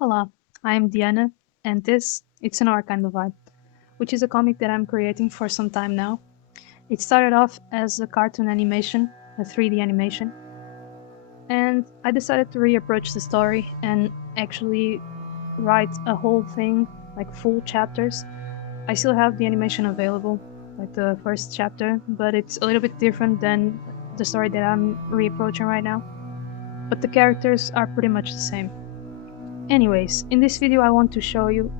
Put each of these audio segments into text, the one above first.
Hola, I'm Diana, and this it's an Nora Kind'a Vibe, which is a comic that I'm creating for some time now. It started off as a cartoon animation, a 3D animation, and I decided to reapproach the story and actually write a whole thing, like full chapters. I still have the animation available, like the first chapter, but it's a little bit different than the story that I'm reapproaching right now. But the characters are pretty much the same. Anyways, in this video I want to show you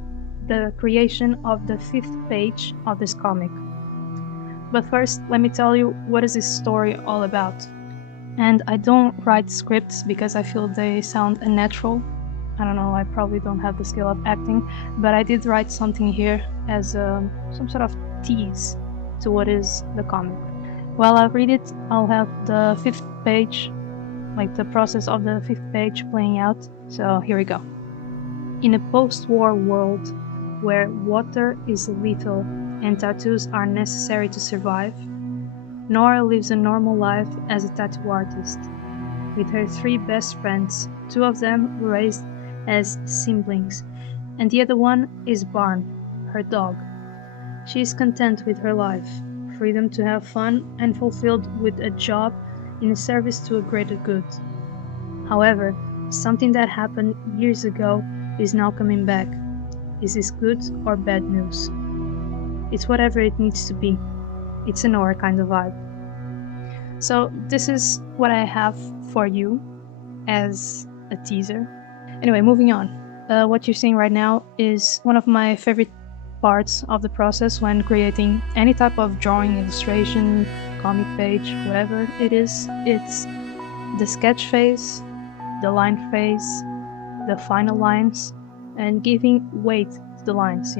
the creation of the 5th page of this comic. But first, let me tell you what is this story all about. And I don't write scripts because I feel they sound unnatural. I don't know, I probably don't have the skill of acting, but I did write something here as some sort of tease to what is the comic. While I read it, I'll have the 5th page, like the process of the 5th page playing out. So here we go. In a post-war world where water is lethal and tattoos are necessary to survive, Nora lives a normal life as a tattoo artist. With her 3 best friends, 2 of them raised as siblings, and the other one is Barn, her dog. She is content with her life, freedom to have fun and fulfilled with a job in service to a greater good. However, something that happened years ago is now coming back. Is this good or bad news? It's whatever it needs to be. It's a Nora kind of vibe. So this is what I have for you as a teaser. Anyway, moving on. What you're seeing right now is one of my favorite parts of the process when creating any type of drawing, illustration, comic page, whatever it is. It's the sketch phase, the line phase, the final lines, and giving weight to the lines,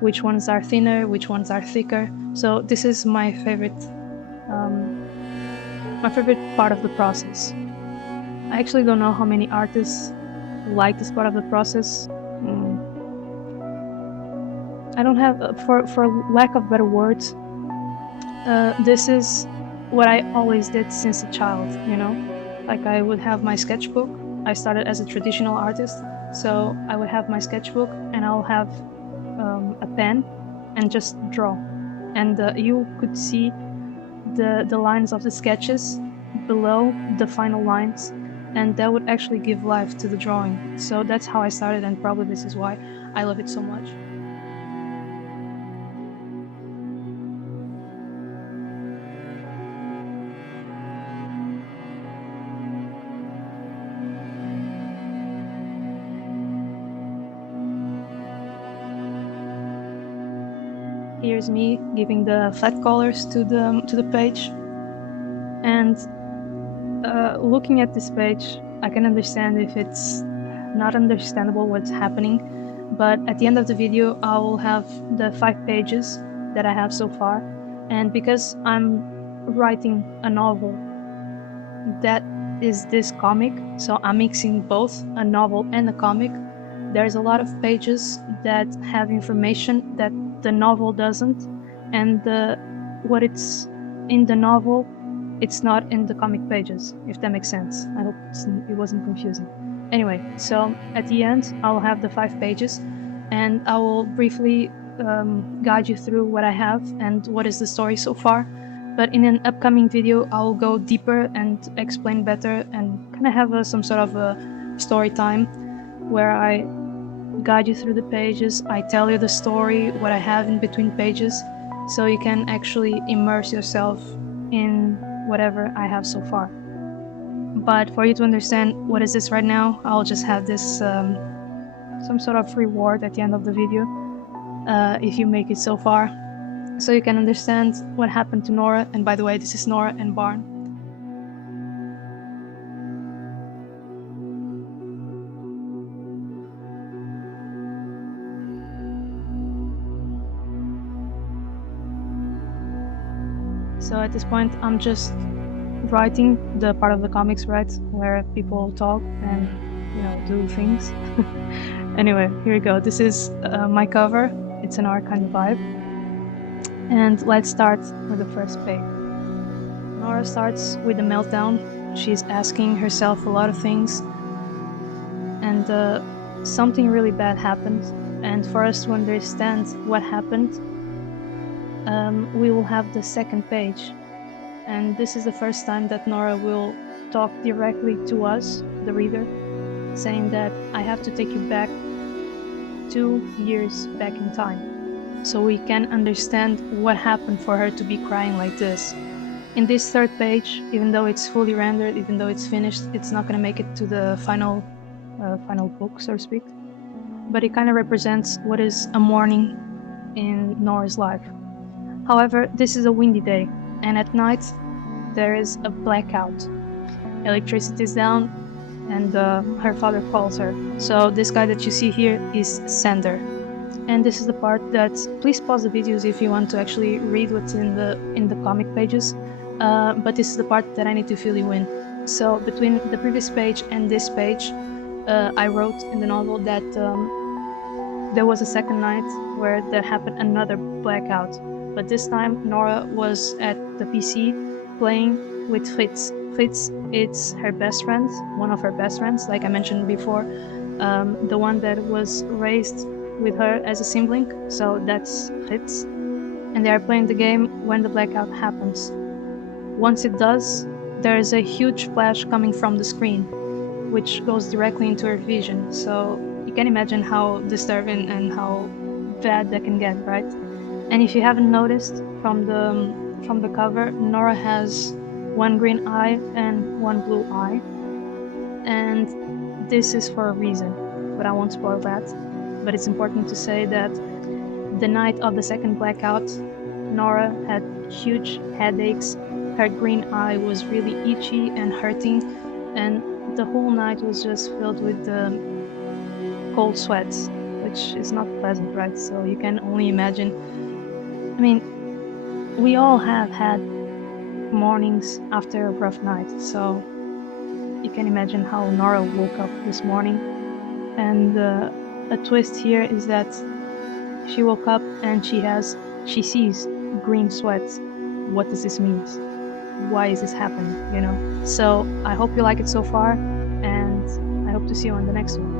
which ones are thinner, which ones are thicker. So this is my favorite part of the process. I actually don't know how many artists like this part of the process. I don't have, for lack of better words, this is what I always did since a child, Like I would have my sketchbook. I started as a traditional artist, so I would have my sketchbook and I'll have a pen and just draw. And you could see the lines of the sketches below the final lines, and that would actually give life to the drawing. So that's how I started, and probably this is why I love it so much. Here's me giving the flat colors to the page, and looking at this page, I can understand if it's not understandable what's happening, but at the end of the video I will have the 5 pages that I have so far, and because I'm writing a novel that is this comic, so I'm mixing both a novel and a comic. There's a lot of pages that have information that the novel doesn't, and what it's in the novel, it's not in the comic pages, if that makes sense. I hope it wasn't confusing. Anyway, so at the end I'll have the 5 pages, and I will briefly guide you through what I have and what is the story so far. But in an upcoming video I'll go deeper and explain better and kind of have some sort of a story time where I guide you through the pages, I tell you the story, what I have in between pages, so you can actually immerse yourself in whatever I have so far. But for you to understand what is this right now, I'll just have this some sort of reward at the end of the video if you make it so far, so you can understand what happened to Nora. And by the way, this is Nora and Barn. So at this point I'm just writing the part of the comics, right, where people talk and do things. Anyway, here we go. This is my cover. It's an art kind of vibe. And let's start with the first page. Nora starts with a meltdown. She's asking herself a lot of things, and something really bad happened. And for us to understand what happened, we will have the second page. And this is the first time that Nora will talk directly to us, the reader, saying that I have to take you back 2 years back in time, so we can understand what happened for her to be crying like this. In this third page, even though it's fully rendered, even though it's finished, it's not going to make it to the final book, so to speak. But it kind of represents what is a morning in Nora's life. However, this is a windy day, and at night there is a blackout. Electricity is down, and her father calls her. So this guy that you see here is Sander. And this is the part that, please pause the videos if you want to actually read what's in the comic pages. But this is the part that I need to fill you in. So between the previous page and this page, I wrote in the novel that there was a second night where there happened another blackout. But this time Nora was at the PC playing with Fritz. Fritz, it's her best friend, one of her best friends, like I mentioned before, the one that was raised with her as a sibling, so that's Fritz. And they are playing the game when the blackout happens. Once it does, there is a huge flash coming from the screen, which goes directly into her vision, so you can imagine how disturbing and how bad that can get, right? And if you haven't noticed from the cover, Nora has one green eye and one blue eye, and this is for a reason, but I won't spoil that. But it's important to say that the night of the second blackout, Nora had huge headaches, her green eye was really itchy and hurting, and the whole night was just filled with cold sweats, which is not pleasant, right? So you can only imagine. I mean, we all have had mornings after a rough night, so you can imagine how Nora woke up this morning. And a twist here is that she woke up and she sees green sweats. What does this mean? Why is this happening, you know? So I hope you like it so far, and I hope to see you on the next one.